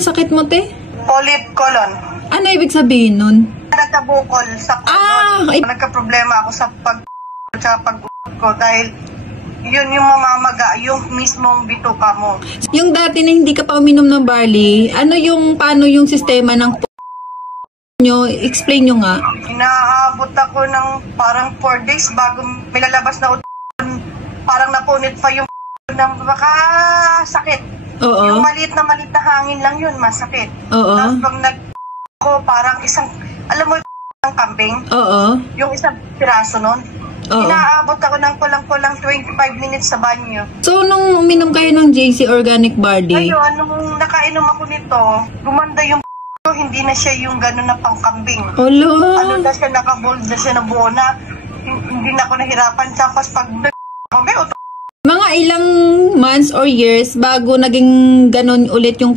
ang sakit mo, te? Polyp colon. Ano ibig sabihin nun? Nagkabukol sa colon. Nagka-problema ako sa pag ko dahil yun yung mamamaga, yung mismong bituka mo. Yung dati na hindi ka pa uminom ng barley, paano yung sistema ng nyo? Explain nyo nga. Inaabot ako ng parang 4 days bago may lalabas na parang napunit pa yung ng makasakit. Oo. Yung maliit na hangin lang yun, masakit. Oo. Tapos pag parang isang, alam mo yung kambing? Oo. Yung isang piraso nun. Oo. Inaabot ako ng kulang-kulang 25 minutes sa banyo. So, nung uminom kayo ng JC Organic Barley? Ngayon, nung nakainom ako nito, gumanda yung hindi na siya yung gano'n na pangkambing. Olo. Ano na siya, nakabold na siya, nabuo na. Hindi na ako nahirapan. Tapos pag mga ilang months or years bago naging ganon ulit yung